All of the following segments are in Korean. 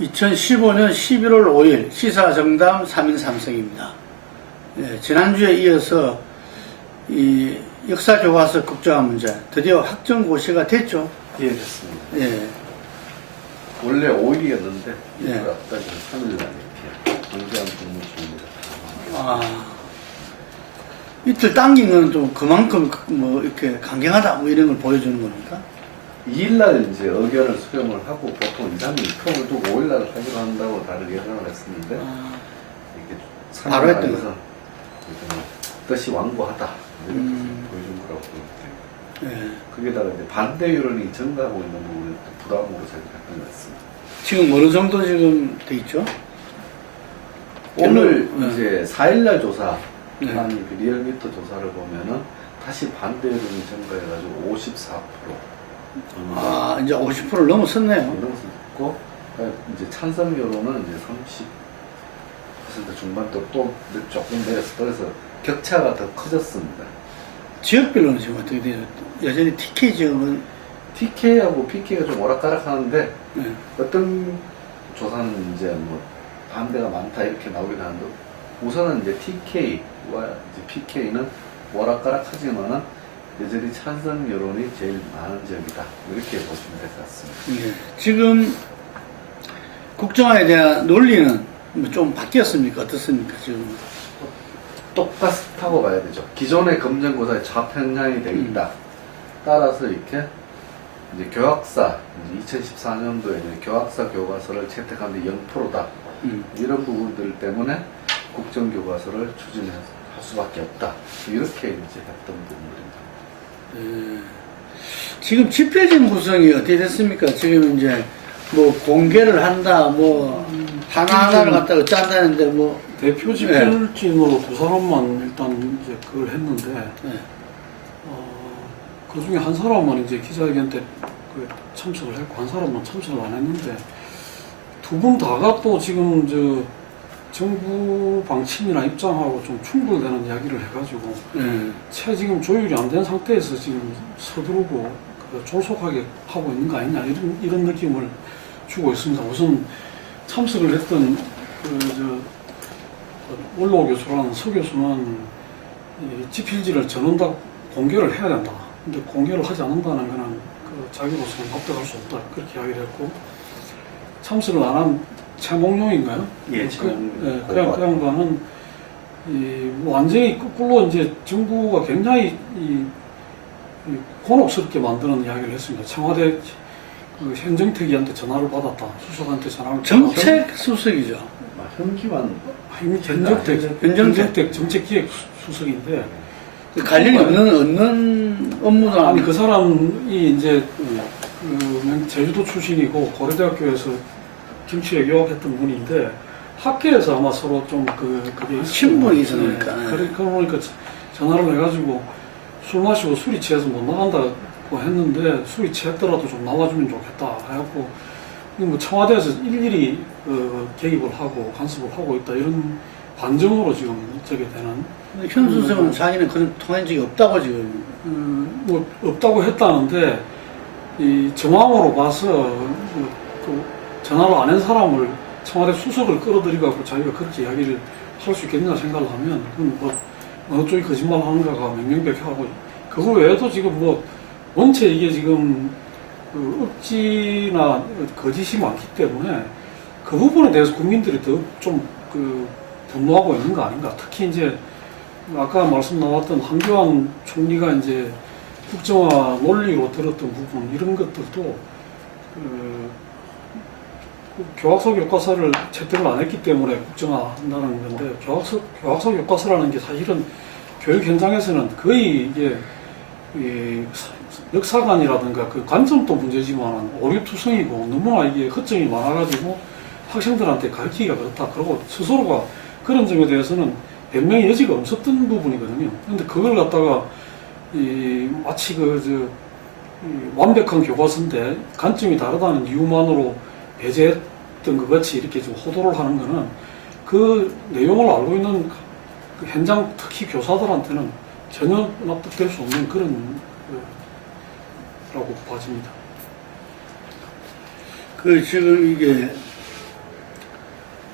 2015년 11월 5일 시사정담 3인 3성입니다. 예, 지난주에 이어서 이 역사교과서 국정화 문제 드디어 확정고시가 됐죠. 예, 됐습니다. 예, 원래 5일이었는데 예. 이걸 앞다시 3일 날 이렇게 강제한 근무입니다. 아, 이틀 당긴 건 좀 그만큼 뭐 이렇게 강경하다 뭐 이런 걸 보여주는 겁니까? 2일 날 이제 의견을 수렴을 하고 보통 2, 3일 텀을 두고 5일 날 하기로 한다고 다들 예상을 했었는데 아, 이렇게 바로 3일 했던 날에서 뜻이 완고하다 이렇게 보여준 거라고 보는데 예. 거기에다가 이제 반대 여론이 증가하고 있는 부분을 또 부담으로 생각했던 것 같습니다. 지금 어느 정도 지금 돼 있죠? 오늘 네. 이제 4일날 조사, 네. 그 리얼미터 조사를 보면은 다시 반대 여론이 증가해가지고 54%. 아, 이제 50%를 넘어섰네요. 넘었고, 이제 찬성 여론은 이제 30% 중반대로 또 조금 내렸어. 그래서 격차가 더 커졌습니다. 지역별로는 지금 어떻게 돼요? 여전히 TK 지역은 TK하고 PK가 좀 오락가락 하는데, 네. 어떤 조사는 이제 뭐 반대가 많다 이렇게 나오긴 하는데, 우선은 이제 TK와 이제 PK는 오락가락 하지만은 여전히 찬성 여론이 제일 많은 지역이다. 이렇게 보시면 될 것 같습니다. 예. 지금 국정화에 대한 논리는 뭐 좀 바뀌었습니까? 어떻습니까? 지금 똑같다고 봐야 되죠. 기존의 검정고사에 좌편향이 되어 있다. 따라서 이렇게 이제 교학사, 이제 2014년도에 이제 교학사 교과서를 채택하는데 0%다. 이런 부분들 때문에 국정교과서를 추진할 수밖에 없다. 이렇게 이제 했던 부분들입니다. 지금 집회진 구성이 어떻게 됐습니까? 지금 이제 뭐 공개를 한다, 뭐 하나하나를 갖다 어쩐다는데 뭐 대표 집필진으로 두 사람만 일단 이제 그걸 했는데, 네. 그 중에 한 사람만 이제 기자회견 때 그 참석을 했고, 한 사람만 참석을 안 했는데, 두 분 다가 또 지금 정부 방침이나 입장하고 좀 충돌되는 이야기를 해가지고, 채 지금 조율이 안 된 상태에서 지금 서두르고 졸속하게 하고 있는 거 아니냐, 이런 느낌을 주고 있습니다. 우선 참석을 했던 원로 교수라는 서 교수는 이 집필지를 전원 다 공개를 해야 된다. 근데 공개를 하지 않는다는 것은 자기로서는 납득할 수 없다. 그렇게 이야기를 했고, 참석을 안 한 최몽룡인가요? 예, 그 양반은 완전히 거꾸로 이제 정부가 굉장히 곤혹스럽게 만드는 이야기를 했습니다. 청와대 그 현정택이한테 전화를 받았다. 수석한테 전화를 정책 수석이죠. 현기환 현정택 정책기획 수석인데, 관련이 없는 업무도 아니 그 사람이 이제 제주도 출신이고 고려대학교에서 김치에 유학했던 분인데, 학교에서 아마 서로 좀 그게 친분이 있으니까. 그러니까 전화를 해가지고 술 마시고 술이 취해서 못 나간다고 했는데, 술이 취했더라도 좀 나와주면 좋겠다 해갖고 뭐 청와대에서 일일이 개입을 하고 간섭을 하고 있다, 이런 반정으로 지금 저게 되는. 현 수석은 자기는 그런 통한 적이 없다고 지금. 뭐 없다고 했다는데, 이 정황으로 봐서 전화를 안 한 사람을 청와대 수석을 끌어들이고 자기가 그렇게 이야기를 할 수 있겠느냐 생각을 하면, 그건 뭐 어느 쪽이 거짓말 하는가가 명명백하고, 그거 외에도 지금 뭐 원체 이게 지금 억지나 거짓이 많기 때문에 그 부분에 대해서 국민들이 더 좀 분노하고 있는 거 아닌가. 특히 이제 아까 말씀 나왔던 한교안 총리가 이제 국정화 논리로 들었던 부분, 이런 것들도 교학서 교과서를 채택을 안 했기 때문에 국정화 한다는 건데, 교학서 교과서라는 게 사실은 교육 현장에서는 거의 이게 역사관이라든가 그 관점도 문제지만 오류투성이고 너무나 이게 허점이 많아가지고 학생들한테 가르치기가 그렇다. 그리고 스스로가 그런 점에 대해서는 변명의 여지가 없었던 부분이거든요. 근데 그걸 갖다가 마치 완벽한 교과서인데 관점이 다르다는 이유만으로 배제했던 것 같이 이렇게 좀 호도를 하는 거는, 그 내용을 알고 있는 그 현장 특히 교사들한테는 전혀 납득될 수 없는 그런 라고 봐집니다. 지금 이게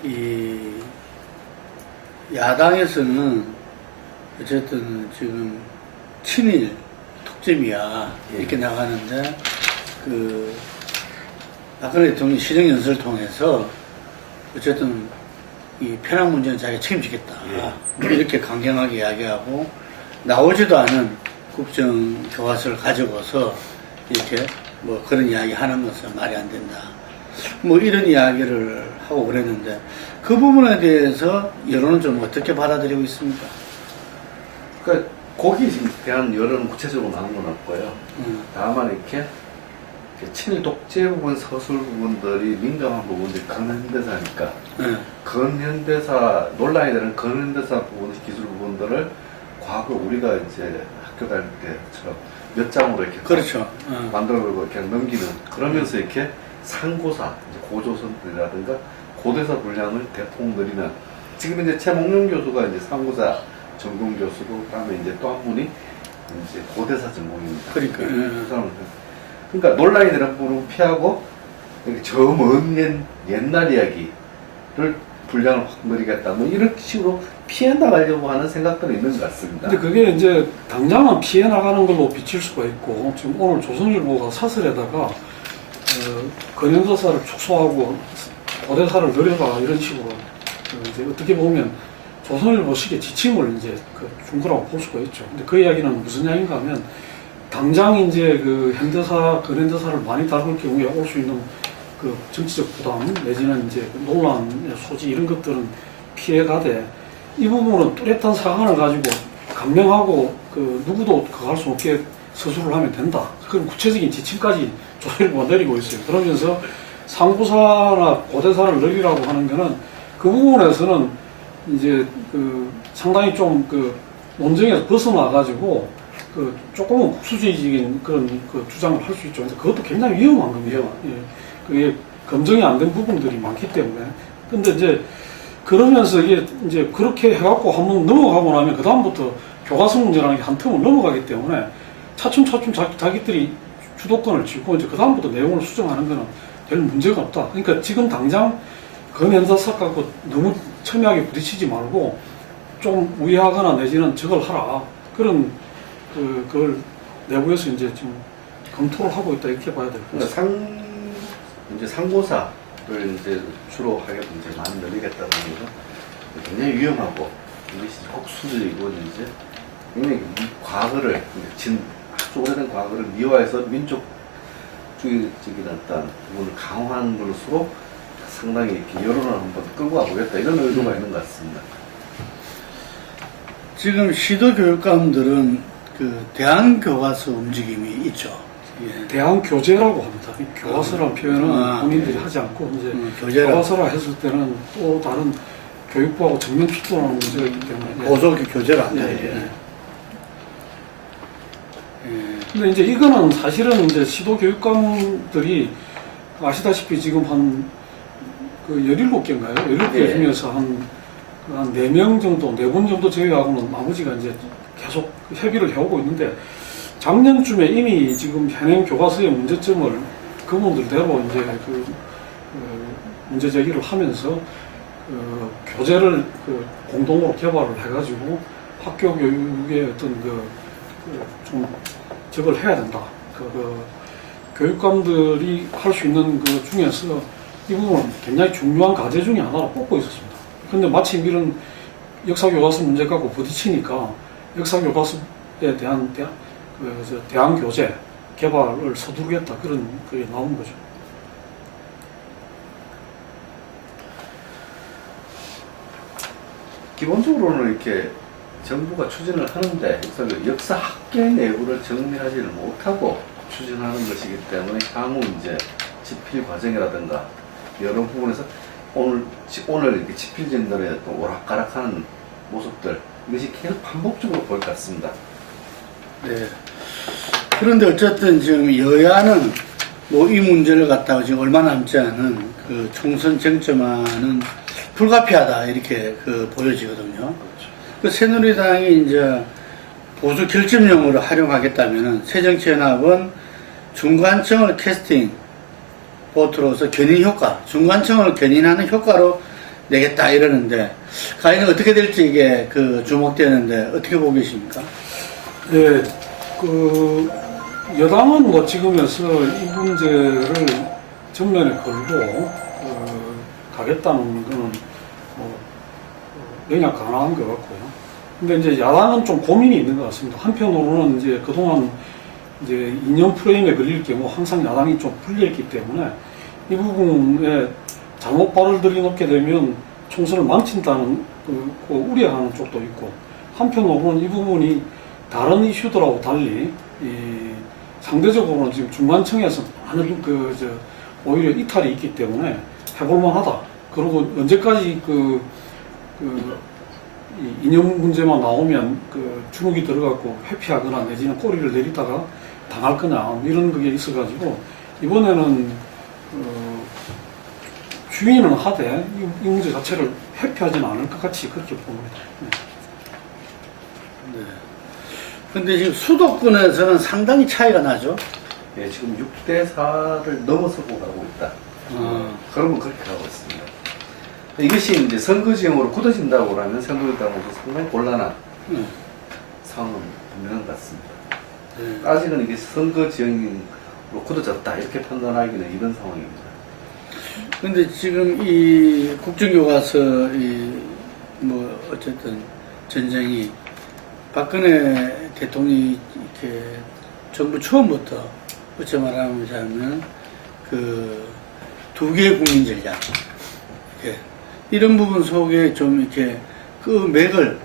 이 야당에서는 어쨌든 지금 친일 특집이야 이렇게 나가는데 그 박근혜 대통령이 시정연설을 통해서 어쨌든 이 편학 문제는 자기가 책임지겠다 이렇게 강경하게 이야기하고 나오지도 않은 국정교과서를 가져와서 이렇게 뭐 그런 이야기 하는 것은 말이 안 된다. 뭐 이런 이야기를 하고 그랬는데 그 부분에 대해서 여론은 좀 어떻게 받아들이고 있습니까? 그러니까 거기에 대한 여론은 구체적으로 나온 건 없고요. 다만 이렇게 친일 독재 부분, 서술 부분들이 민감한 부분들이 근현대사니까 근현대사 논란이 되는 근현대사 부분, 기술 부분들을 과거 우리가 이제 학교 다닐 때처럼 몇 장으로 이렇게 그렇죠. 만들고 이렇게 넘기는 그러면서 이렇게 상고사, 이제 고조선들이라든가 고대사 분량을 대폭 늘리는 지금 이제 최몽룡 교수가 이제 상고사 전공 교수고 그다음에 이제 또 한 분이 이제 고대사 전공입니다. 그러니까. 그 사람은 그러니까 논란이 되는 부분을 피하고 저 먼 옛날 이야기를 분량을 확 늘리겠다. 뭐 이런 식으로 피해 나가려고 하는 생각들이 있는 것 같습니다. 근데 그게 이제 당장은 피해 나가는 걸로 비칠 수가 있고 지금 오늘 조선일보가 사설에다가 근현대사를 축소하고 고대사를 늘려라 이런 식으로 이제 어떻게 보면 조선일보식의 지침을 이제 준 거라고 볼 수가 있죠. 근데 그 이야기는 무슨 이야기인가 하면 당장 이제 그 현대사, 근현대사를 많이 다룰 경우에 올 수 있는 그 정치적 부담 내지는 이제 논란의 소지 이런 것들은 피해가되 이 부분은 뚜렷한 사안을 가지고 감명하고 그 누구도 그거 할 수 없게 서술을 하면 된다. 그런 구체적인 지침까지 조선일보가 내리고 있어요. 그러면서 상고사나 고대사를 늘리라고 하는 거는 그 부분에서는 이제 그 상당히 좀 그 논쟁에서 벗어나가지고 그 조금은 국수주의적인 그런 그 주장을 할 수 있죠. 그래서 그것도 굉장히 위험한 겁니다. 예. 그게 검증이 안 된 부분들이 많기 때문에. 근데 이제 그러면서 이게 이제 그렇게 해갖고 한번 넘어가고 나면 그다음부터 교과서 문제라는 게 한 텀을 넘어가기 때문에 차츰차츰 자기들이 주도권을 쥐고 이제 그다음부터 내용을 수정하는 거는 별 문제가 없다. 그러니까 지금 당장 근현대사 갖고 너무 첨예하게 부딪히지 말고 좀 우회하거나 내지는 저걸 하라. 그런 그걸 내부에서 이제 지금 검토를 하고 있다 이렇게 봐야 될 것 같습니다. 그러니까 이제 상고사를 이제 주로 하게 이제 많이 늘리겠다는 거는 굉장히 위험하고 이것이 혹수적이고 이제 굉장히 과거를 아주 오래된 과거를 미화해서 민족주의적인 어떤 부분을 강화하는 것으로 상당히 이렇게 여론을 한번 끌고 가보겠다 이런 의도가 있는 것 같습니다. 지금 시도교육감들은 그 대안교과서 움직임이 있죠. 예. 대안교재라고 합니다. 이 교과서라는 표현은 본인들이 하지 않고 이제 교과서라 했을 때는 또 다른 교육부하고 정면 충돌하는 문제가 있기 때문에 고속이 교재를 안 돼요. 예. 근데 이제 이거는 사실은 이제 시도교육감들이 아시다시피 지금 한 그 17개인가요? 17개 중에서 한 4명 정도, 4분 정도 제외하고는 나머지가 이제 계속 협의를 해오고 있는데 작년쯤에 이미 지금 현행 교과서의 문제점을 그분들대로 이제 문제 제기를 하면서 교재를 공동으로 개발을 해가지고 학교 교육의 어떤 좀 저걸 해야 된다. 교육감들이 할 수 있는 그 중에서 이 부분은 굉장히 중요한 과제 중에 하나로 꼽고 있었습니다. 근데 마침 이런 역사교과서 문제 갖고 부딪히니까 역사교과서에 대한 대안교재 개발을 서두르겠다 그런 그게 나온 거죠. 기본적으로는 이렇게 정부가 추진을 하는데 역사 학계 내부를 정리하지를 못하고 추진하는 것이기 때문에 향후 이제 집필 과정이라든가 여러 부분에서 오늘 이렇게 집필 진단에 또 오락가락하는 모습들 이것이 계속 반복적으로 보일 것 같습니다. 네. 그런데 어쨌든 지금 여야는 뭐 이 문제를 갖다가 지금 얼마 남지 않은 그 총선 쟁점화는 불가피하다 이렇게 보여지거든요. 그렇죠. 그 새누리당이 이제 보수 결집용으로 활용하겠다면은 새정치연합은 중간층을 캐스팅 보트로서 견인 효과, 중간층을 견인하는 효과로 내겠다 이러는데 과연 어떻게 될지 이게 그 주목되는데 어떻게 보고 계십니까? 네, 그 여당은 뭐 지금에서 이 문제를 전면에 걸고 가겠다는 거는 뭐 영향 강한 것 같고요. 근데 이제 야당은 좀 고민이 있는 것 같습니다. 한편으로는 이제 그동안 이제 이념 프레임에 걸릴 경우 항상 야당이 좀 불리했기 때문에 이 부분에 잘못 발을 들이놓게 되면 총선을 망친다는 그 우려하는 쪽도 있고, 한편으로는 이 부분이 다른 이슈들하고 달리 상대적으로는 지금 중간층에서 많은 오히려 이탈이 있기 때문에 해볼만하다. 그리고 언제까지 이 이념 문제만 나오면 주눅이 들어갖고 회피하거나 내지는 꼬리를 내리다가 당할 거냐, 뭐 이런 게 있어가지고 이번에는 주의는 하되 이 문제 자체를 회피하지는 않을 것 같이 그렇게 봅니다. 네. 근데 지금 수도권에서는 상당히 차이가 나죠? 예, 지금 6대4를 넘어서고 가고 있다. 그러면 그렇게 가고 있습니다. 이것이 이제 선거지형으로 굳어진다고 하면 선거지형으로 상당히 곤란한 상황은 분명한 것 같습니다. 아직은 이게 선거지형으로 굳어졌다 이렇게 판단하기는 이런 상황입니다. 근데 지금 이 국정교과서 뭐 어쨌든 전쟁이 박근혜 대통령이 이렇게 정부 처음부터 어찌 말하자면 그 두 개의 국민 전략 이렇게 이런 부분 속에 좀 이렇게 그 맥을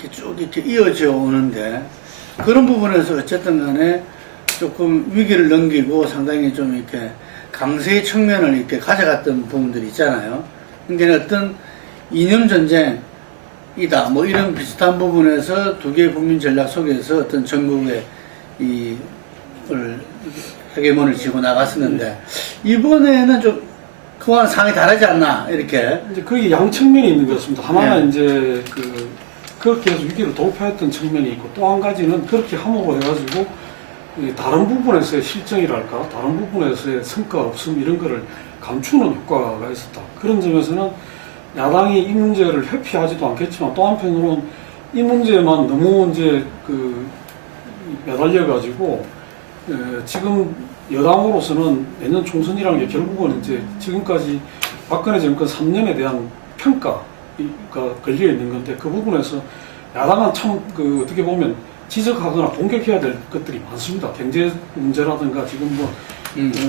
이렇게 쭉 이렇게 이어져 오는데 그런 부분에서 어쨌든 간에 조금 위기를 넘기고 상당히 좀 이렇게 강세의 측면을 이렇게 가져갔던 부분들이 있잖아요. 그러니까 어떤 이념 전쟁이다 뭐 이런 비슷한 부분에서 두 개의 국민 전략 속에서 어떤 전국의 헤게몬을 지고 나갔었는데 이번에는 좀 그와는 상황이 다르지 않나 이렇게 이제 그게 양 측면이 있는 것 같습니다. 하나는 네. 이제 그렇게 해서 위기를 돌파했던 측면이 있고, 또 한 가지는 그렇게 함으로 해가지고 다른 부분에서의 실정이랄까, 다른 부분에서의 성과 없음 이런 거를 감추는 효과가 있었다. 그런 점에서는 야당이 이 문제를 회피하지도 않겠지만 또 한편으로는 이 문제만 너무 이제 매달려가지고 지금 여당으로서는 내년 총선이라는 게 결국은 이제 지금까지 박근혜 정권 3년에 대한 평가가 걸려 있는 건데, 그 부분에서 야당은 참 어떻게 보면 지적하거나 공격해야 될 것들이 많습니다. 경제 문제라든가 지금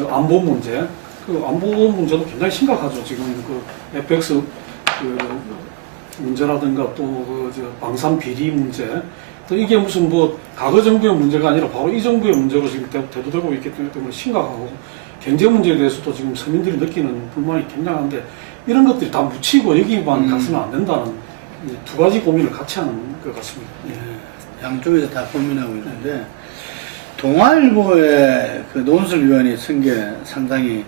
안보 문제, 안보 문제도 굉장히 심각하죠. 지금 FX 문제라든가 또 방산 비리 문제, 또 이게 무슨 과거 정부의 문제가 아니라 바로 이 정부의 문제로 지금 대두되고 있기 때문에 심각하고, 경제 문제에 대해서도 지금 서민들이 느끼는 불만이 굉장한데 이런 것들이 다 묻히고 여기만 가서는 안 된다는 두 가지 고민을 같이 하는 것 같습니다. 예, 양쪽에서 다 고민하고 있는데 동아일보의 그 논술위원이 쓴 게 상당히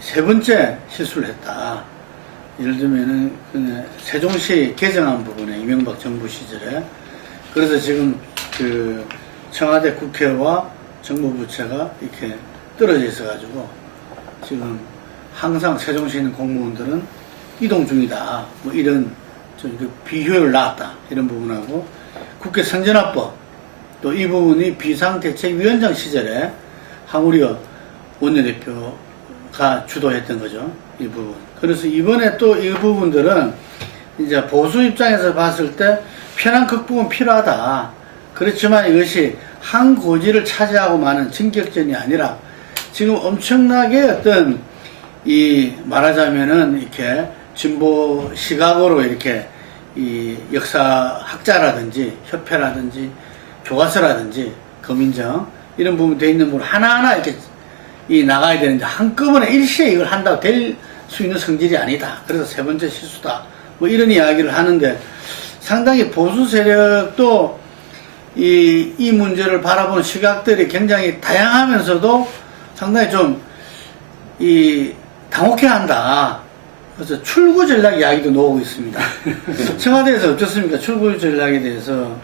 세 번째 실수를 했다. 예를 들면은 세종시 개정안 부분에 이명박 정부 시절에 그래서 지금 청와대 국회와 정부 부처가 이렇게 떨어져 있어가지고 지금 항상 세종시에 있는 공무원들은 이동 중이다. 뭐 이런 좀 비효율 나왔다. 이런 부분하고 국회 선진화법 또 이 부분이 비상대책위원장 시절에 황우려 원내대표가 주도했던 거죠. 이 부분. 그래서 이번에 또 이 부분들은 이제 보수 입장에서 봤을 때 편한 극복은 필요하다. 그렇지만 이것이 한 고지를 차지하고 마는 진격전이 아니라 지금 엄청나게 어떤 말하자면은 이렇게 진보 시각으로 이렇게 역사학자라든지 협회라든지 교과서라든지 검인정 이런 부분 돼 있는 부분 하나하나 이렇게 나가야 되는데 한꺼번에 일시에 이걸 한다고 될 수 있는 성질이 아니다. 그래서 세 번째 실수다. 뭐 이런 이야기를 하는데 상당히 보수 세력도 이 문제를 바라보는 시각들이 굉장히 다양하면서도 상당히 좀 당혹해 한다. 그래서 출구 전략 이야기도 나오고 있습니다. 청와대에서 어떻습니까? 출구 전략에 대해서.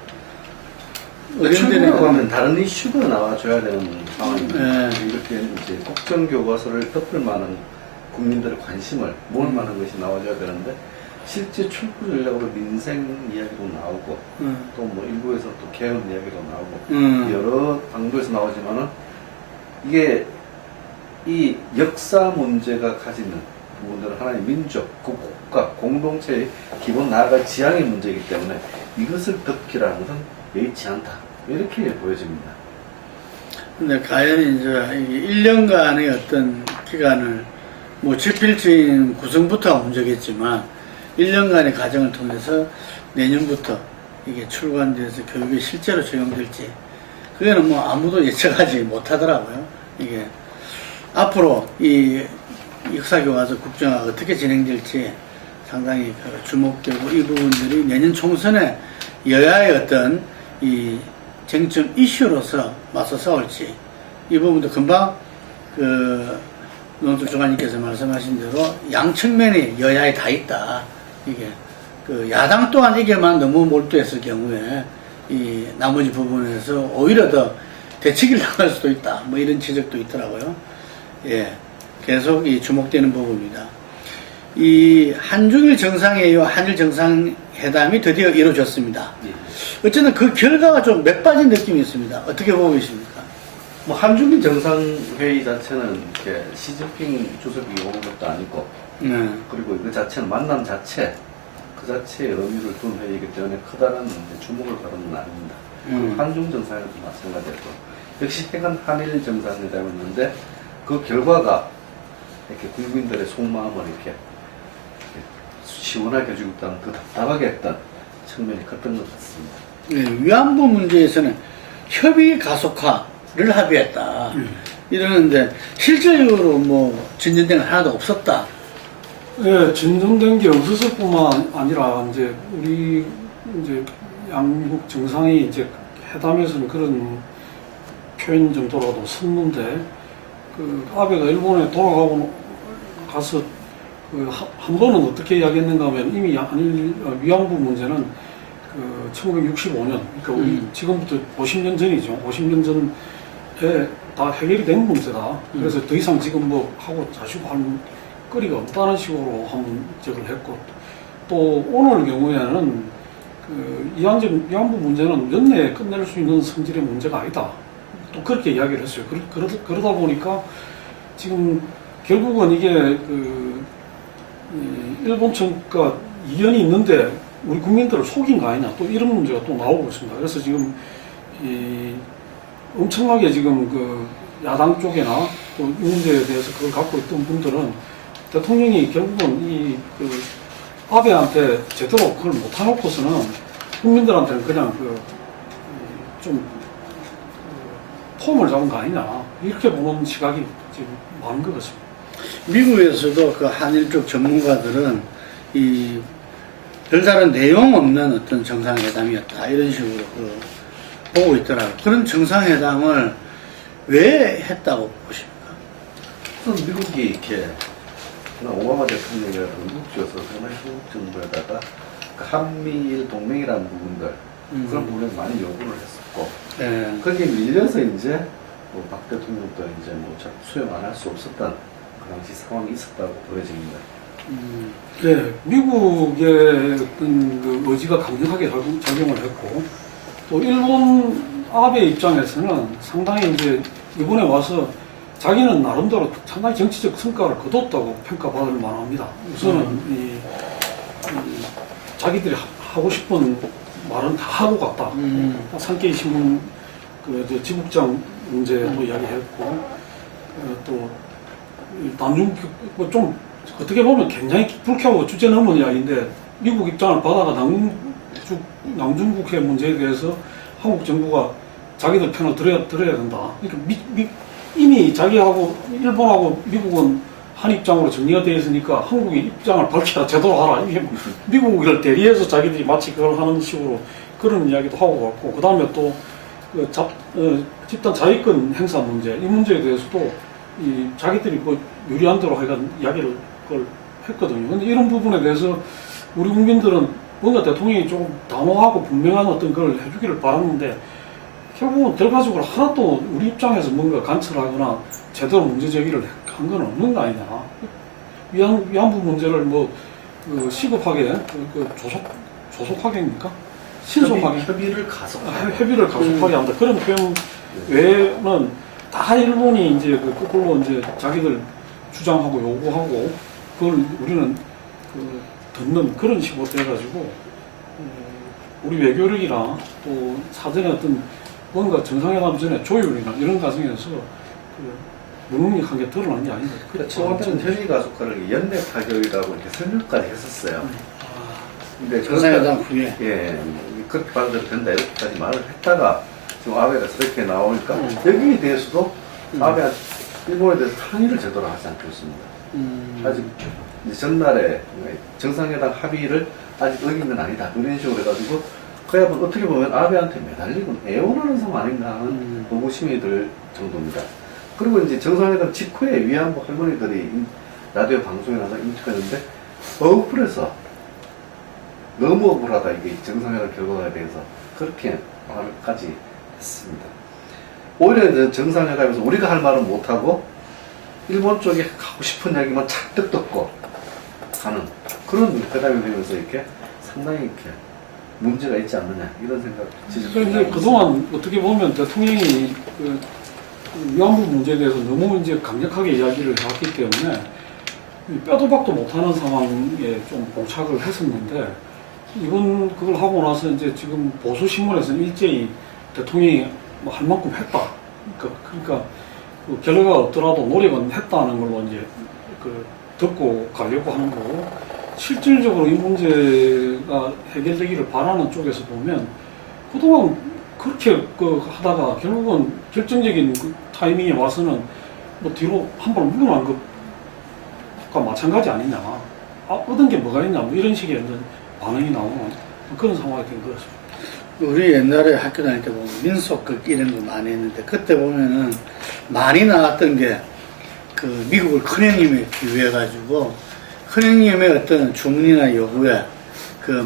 출구라고 하면 다른 이슈가 나와줘야 되는 상황입니다. 이렇게 이제 국정교과서를 덮을 만한 국민들의 관심을 모을 만한 것이 나와줘야 되는데 실제 출구 전략으로 민생 이야기도 나오고 또 뭐 일부에서 또 개헌 이야기도 나오고 여러 방도에서 나오지만은 이게 이 역사 문제가 가지는 부분들은 하나의 민족, 그 국가, 공동체의 기본 나아갈 지향의 문제이기 때문에 이것을 덮기라는 것은 여의치 않다. 이렇게 보여집니다. 근데 과연 이제 1년간의 어떤 기간을 뭐 집필주의 구성부터가 문제겠지만 1년간의 과정을 통해서 내년부터 이게 출간돼서 교육에 실제로 적용될지 그거는 뭐 아무도 예측하지 못하더라고요. 이게 앞으로 이 역사교과서 국정화가 어떻게 진행될지 상당히 주목되고 이 부분들이 내년 총선에 여야의 어떤 이 쟁점 이슈로서 맞서 싸울지 이 부분도 금방 노원석 조관님께서 말씀하신 대로 양 측면이 여야에 다 있다. 이게 야당 또한 이게만 너무 몰두했을 경우에 이 나머지 부분에서 오히려 더 대치기를 당할 수도 있다. 뭐 이런 지적도 있더라고요. 예, 계속 이 주목되는 부분입니다. 이 한중일 정상회의와 한일 정상회담이 드디어 이루어졌습니다. 어쨌든 그 결과가 좀 맥빠진 느낌이 있습니다. 어떻게 보고 계십니까? 뭐 한중일 정상회의 자체는 이렇게 시진핑 주석이 오는 것도 아니고 그리고 그 자체는 만남 자체 그 자체의 의미를 둔 회의이기 때문에 커다란 주목을 받은 건 아닙니다. 한중 정상회담도 마찬가지였고 역시 최근 한일 정상회담이었는데 그 결과가 이렇게 국민들의 속마음을 이렇게 시원하게 해주고 더 답답하게 했던 측면이 컸던 것 같습니다. 네, 위안부 문제에서는 협의 가속화를 합의했다. 이러는데 실질적으로 뭐 진전된 건 하나도 없었다. 예, 진전된 게 없었을 뿐만 아니라 이제 우리 이제 양국 정상이 이제 회담에서는 그런 표현 정도라도 썼는데 그 아베가 일본에 돌아가고 가서 한 번은 어떻게 이야기했는가 하면 이미 한일 위안부 문제는 1965년 그러니까 우리 지금부터 50년 전이죠. 50년 전에 다 해결이 된 문제다. 그래서 더 이상 지금 뭐 하고 자시고 할 거리가 없다는 식으로 한번 적을 했고 또 오늘 경우에는 위안부 문제는 연내에 끝낼 수 있는 성질의 문제가 아니다. 또 그렇게 이야기를 했어요. 그러다 보니까 지금 결국은 이게 일본 정부가 이견이 있는데 우리 국민들을 속인 거 아니냐 또 이런 문제가 또 나오고 있습니다. 그래서 지금 엄청나게 지금 야당 쪽이나 또 이 문제에 대해서 그걸 갖고 있던 분들은 대통령이 결국은 아베한테 제대로 그걸 못해놓고서는 국민들한테는 그냥 좀 폼을 잡은 거 아니냐 이렇게 보는 시각이 지금 많은 것 같습니다. 미국에서도 그 한일 쪽 전문가들은 이 별다른 내용 없는 어떤 정상회담이었다 이런 식으로 보고 있더라고요. 그런 정상회담을 왜 했다고 보십니까? 우선 미국이 이렇게 오바마 대통령이라든 미국 주어서 정말 한국 정부에다가 그 한미일 동맹이라는 부분들 그런 부분에서 많이 요구를 했었고 거기에 밀려서 이제 뭐 박 대통령도 이제 뭐 수용 안 할 수 없었던 그 당시 상황이 있었다고 보여집니다. 네, 미국의 어떤 그 의지가 강력하게 작용을 했고 또 일본 아베 입장에서는 상당히 이제 이번에 와서 자기는 나름대로 상당히 정치적 성과를 거뒀다고 평가받을 만합니다. 우선은 자기들이 하고 싶은 말은 다 하고 갔다. 산케이 신문 지국장 문제도 이야기했고 또 남중 좀 어떻게 보면 굉장히 불쾌하고 주제넘은 이야기인데 미국 입장을 받아가 남중국해 문제에 대해서 한국 정부가 자기들 편을 들어야 된다. 그러니까 이미 자기하고 일본하고 미국은 한 입장으로 정리가 되어 있으니까 한국이 입장을 밝혀라 제대로 하라. 이게 미국을 대리해서 자기들이 마치 그걸 하는 식으로 그런 이야기도 하고 갔고 그 다음에 또 집단 자위권 행사 문제 이 문제에 대해서도 자기들이 뭐 유리한 대로 하여간 이야기를 그걸 했거든요. 근데 이런 부분에 대해서 우리 국민들은 뭔가 대통령이 조금 단호하고 분명한 어떤 걸 해주기를 바랐는데 결국은 결과적으로 하나도 우리 입장에서 뭔가 간철하거나 제대로 문제 제기를 한 건 없는 거 아니냐. 위안부 문제를 시급하게 조속 파괴입니까? 신속 파괴. 협의를 가속하게. 협의를 가속하게 한다. 그런 표현 외에는 다 일본이 이제 거꾸로 이제 자기들 주장하고 요구하고 그걸 우리는 듣는 그런 식으로 돼가지고 우리 외교력이나 또 사전에 어떤 뭔가 정상회담 전에 조율이나 이런 과정에서 무능력한 게 드러난 게 아닌가. 처음에는 협의 가속화를 연내 타결이라고 이렇게 설명까지 했었어요. 근데 정상회담 후에. 예, 그렇게 받아들여도 된다 이렇게까지 말을 했다가 지금 아베가 저렇게 나오니까 여기에 대해서도 아베가 일본에 대해서 항의를 제대로 하지 않고 있습니다. 아직 이제 전날에 정상회담 합의를 아직 의미는 아니다 이런 식으로 해가지고 그야말로 어떻게 보면 아베한테 매달리고 애원하는 상황 아닌가 하는 의구심이 들 정도입니다. 그리고 이제 정상회담 직후에 위안부 할머니들이 라디오 방송에 나서 인터뷰했는데 어플에서 너무 억울하다 이게 정상회담 결과에 대해서 그렇게 말까지 했습니다. 오히려 정상회담에서 우리가 할 말은 못하고 일본 쪽에 하고 싶은 이야기만 잔뜩 듣고 가는 그런 회담이 되면서 이렇게 상당히 이렇게 문제가 있지 않느냐 이런 생각. 그러니까 그동안 어떻게 보면 대통령이 위안부 문제에 대해서 너무 이제 강력하게 이야기를 해왔기 때문에 빼도 박도 못하는 상황에 좀 봉착을 했었는데 이번 그걸 하고 나서 이제 지금 보수 신문에서는 일제히 대통령이 할 만큼 했다. 그러니까 그 결과가 없더라도 노력은 했다는 걸로 이제 듣고 가려고 하는 거고 실질적으로 이 문제가 해결되기를 바라는 쪽에서 보면 그동안 그렇게 하다가 결국은 결정적인 타이밍에 와서는 뒤로 한 발 물러난 것과 마찬가지 아니냐. 얻은 게 뭐가 있냐. 이런 식의 반응이 나오는 그런 상황이 된 것 같습니다. 우리 옛날에 학교 다닐 때 보면 민속극 이런 거 많이 했는데 그때 보면은 많이 나왔던 게 미국을 큰형님에 비유해가지고 큰형님의 어떤 주문이나 요구에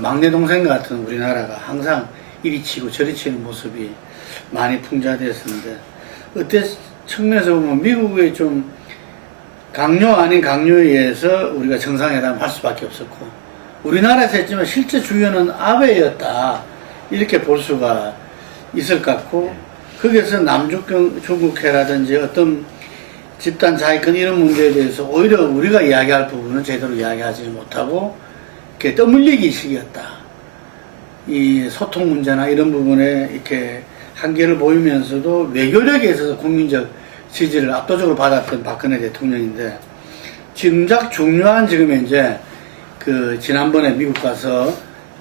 막내 동생 같은 우리나라가 항상 이리 치고 저리 치는 모습이 많이 풍자됐었는데 어때 측면에서 보면 미국의 좀 강요 아닌 강요에 의해서 우리가 정상회담 할 수밖에 없었고 우리나라에서 했지만 실제 주연은 아베였다 이렇게 볼 수가 있을 것 같고 거기에서 남중국해라든지 어떤 집단 자위권 이런 문제에 대해서 오히려 우리가 이야기할 부분은 제대로 이야기하지 못하고 이렇게 떠밀리기 식이었다. 이 소통 문제나 이런 부분에 이렇게 한계를 보이면서도 외교력에 있어서 국민적 지지를 압도적으로 받았던 박근혜 대통령인데 정작 중요한 지금 이제 지난번에 미국 가서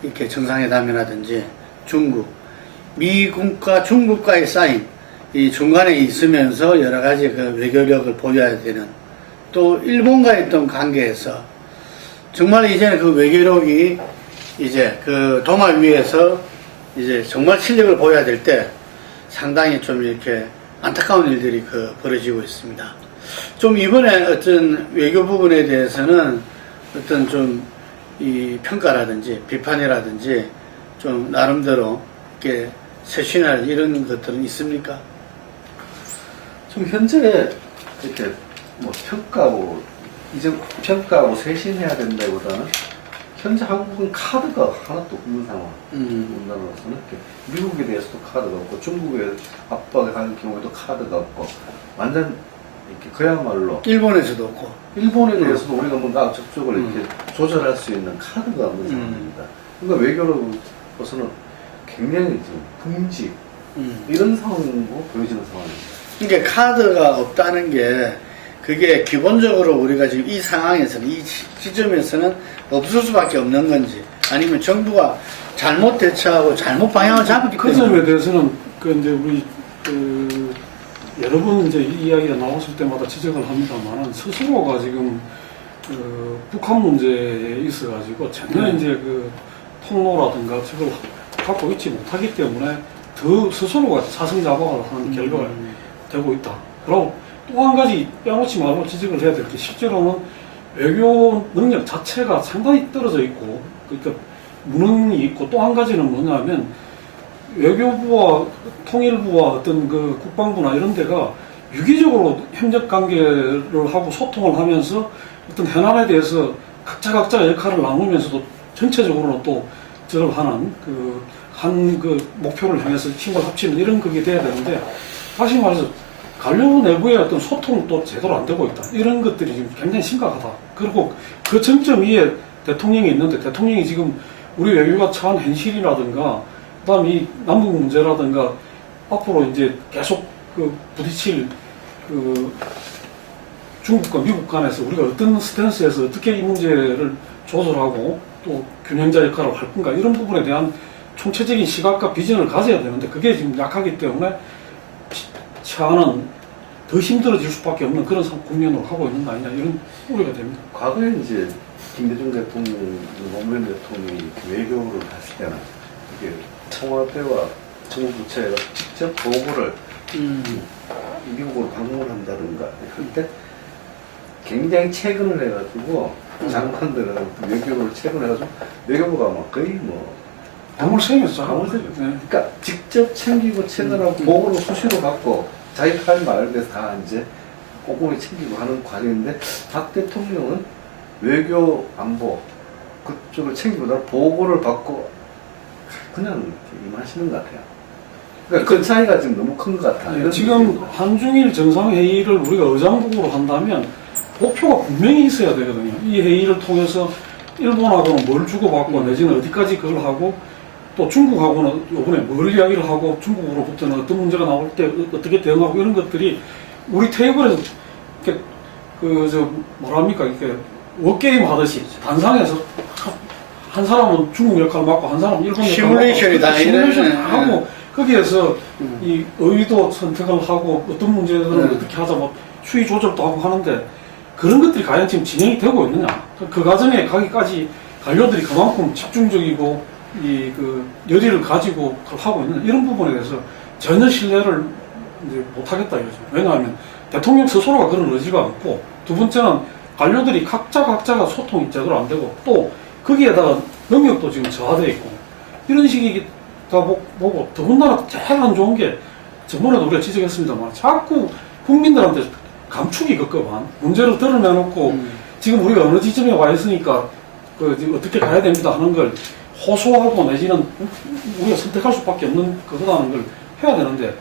이렇게 정상회담이라든지 중국, 미국과 중국과의 사인 이 중간에 있으면서 여러 가지 외교력을 보여야 되는 또 일본과의 어떤 관계에서 정말 이제 외교력이 이제 도마 위에서 이제 정말 실력을 보여야 될 때 상당히 좀 이렇게 안타까운 일들이 벌어지고 있습니다. 좀 이번에 어떤 외교 부분에 대해서는 어떤 좀 이 평가라든지 비판이라든지 좀 나름대로 이렇게 쇄신할 이런 것들은 있습니까? 좀 현재 이렇게 평가하고 쇄신해야 된다기보다는 현재 한국은 카드가 하나도 없는 상황. 우리나라로서는 미국에 대해서도 카드가 없고 중국에 압박하는 경우에도 카드가 없고 완전 이렇게 그야말로 일본에서도 없고 일본에 대해서도 우리가 뭔가 적극적으로 이렇게 조절할 수 있는 카드가 없는 상황입니다. 그러니까 외교로서는 굉장히 지금 궁지 이런 상황으로 보여지는 상황입니다. 그러니까 카드가 없다는 게 그게 기본적으로 우리가 지금 이 상황에서는 이 지점에서는 없을 수밖에 없는 건지 아니면 정부가 잘못 대처하고 잘못 방향을 잡았기 때문에 그 점에 대해서는 이제 우리 여러 번 이제 이 이야기가 나왔을 때마다 지적을 합니다만은 스스로가 지금 북한 문제에 있어가지고 전혀 이제 통로라든가 저걸 갖고 있지 못하기 때문에 더 스스로가 자승자박을 하는 결과가 되고 있다. 그리고 또 한 가지 빼놓지 말고 지적을 해야 될 게 실제로는 외교 능력 자체가 상당히 떨어져 있고 그러니까 무능이 있고 또 한 가지는 뭐냐면 외교부와 통일부와 어떤 국방부나 이런 데가 유기적으로 협력 관계를 하고 소통을 하면서 어떤 현안에 대해서 각자 역할을 나누면서도 전체적으로 또 저걸 하는 한 목표를 향해서 힘을 합치는 이런 그게 돼야 되는데, 다시 말해서 관료 내부의 어떤 소통도 제대로 안 되고 있다. 이런 것들이 지금 굉장히 심각하다. 그리고 그 정점 위에 대통령이 있는데, 대통령이 지금 우리 외교가 처한 현실이라든가, 그 다음에 이 남북 문제라든가, 앞으로 이제 계속 부딪힐 중국과 미국 간에서 우리가 어떤 스탠스에서 어떻게 이 문제를 조절하고 또 균형자 역할을 할 건가, 이런 부분에 대한 총체적인 시각과 비전을 가져야 되는데, 그게 지금 약하기 때문에 처하는 더 힘들어질 수밖에 없는 그런 국면으로 하고 있는 거 아니냐, 이런 우려가 됩니다. 과거에 이제 김대중 대통령, 노무현 대통령이 외교를 갔을 때는 이게 청와대와 정부 부처가 직접 보고를 미국으로 방문한다든가 할 때 굉장히 체근을 해가지고 장관들은 외교를 체근해가지고 외교부가 막 거의 뭐 방울 생겼죠. 방울 생겼죠. 그러니까 직접 챙기고 체근하고 보고를 수시로 받고 자기가 할 말에 대해서 다 이제 꼼꼼히 챙기고 하는 과정인데, 박 대통령은 외교 안보 그쪽을 챙기보다 보고를 받고 그냥 이렇게 임하시는 것 같아요. 그러니까 그 차이가 지금 너무 큰 것 같아요. 지금 한중일 정상회의를 우리가 의장국으로 한다면 목표가 분명히 있어야 되거든요. 이 회의를 통해서 일본하고는 뭘 주고받고 내지는 어디까지 그걸 하고, 또 중국하고는 이번에 뭘 이야기를 하고, 중국으로부터는 어떤 문제가 나올 때 어떻게 대응하고, 이런 것들이 우리 테이블에서 이렇게 뭐랍니까, 이렇게 워게임 하듯이 단상에서 한 사람은 중국 역할을 맡고 한 사람은 일본 역할을 시뮬레이션이다. 시뮬레이션 하고, 거기에서 이 의도 선택을 하고 어떤 문제들은 어떻게 하자, 뭐 수위 조절도 하고 하는데, 그런 것들이 과연 지금 진행이 되고 있느냐? 그 과정에 가기까지 관료들이 그만큼 집중적이고 열의를 가지고 그걸 하고 있느냐? 이런 부분에 대해서 전혀 신뢰를 이제 못하겠다 이거죠. 왜냐하면 대통령 스스로가 그런 의지가 없고, 두 번째는 관료들이 각자가 소통이 제대로 안 되고, 또 거기에다가 능력도 지금 저하되어 있고, 이런 식이다 보고, 더군다나 제일 안 좋은 게, 저번에도 우리가 지적했습니다만, 자꾸 국민들한테 감추기 급급한 문제를 드러내놓고 지금 우리가 어느 지점에 와 있으니까 어떻게 가야 됩니다 하는 걸 호소하고, 내지는 우리가 선택할 수밖에 없는 그거라는 걸 해야 되는데,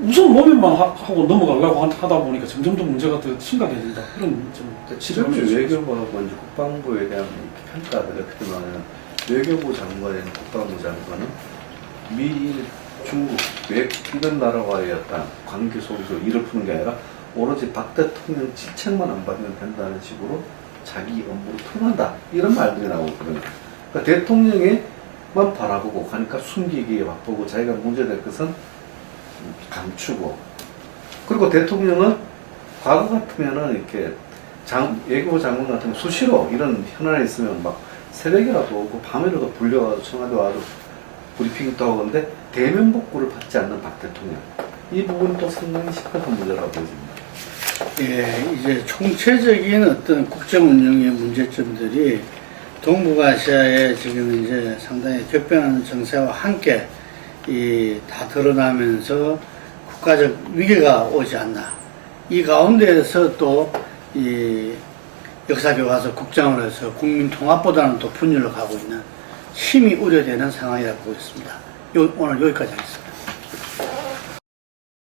우선 모면만 하고 넘어가려고 하다 보니까 점점 더 문제가 더 심각해진다. 그런 좀 지금의 외교부하고 이제 국방부에 대한 평가들 어떻게 보면, 외교부 장관이나 국방부 장관은 미일, 중국, 이런 나라와의 어떤 관계 속에서 일을 푸는 게 아니라 오로지 박 대통령 지책만 안 받으면 된다는 식으로 자기 업무를 풀어간다, 이런 말들이 나오거든요. 그러니까 대통령이만 바라보고 가니까 숨기기에 바쁘고, 자기가 문제될 것은 감추고, 그리고 대통령은 과거 같으면은 이렇게 외교부 장관 같은 거 수시로 이런 현안에 있으면 막 새벽이라도 오고 밤에라도 불려가지고 청와대 와서 브리핑도 하고, 근데 대면 복구를 받지 않는 박 대통령, 이 부분이 또 상당히 심각한 문제라고 보여집니다. 예, 이제 총체적인 어떤 국정 운영의 문제점들이 동북아시아에 지금 이제 상당히 격변하는 정세와 함께 다 드러나면서 국가적 위기가 오지 않나. 이 가운데에서 또 이 역사교과서 국장을 해서 국민 통합보다는 또 분열로 가고 있는, 심히 우려되는 상황이라고 보고 있습니다. 오늘 여기까지 하겠습니다.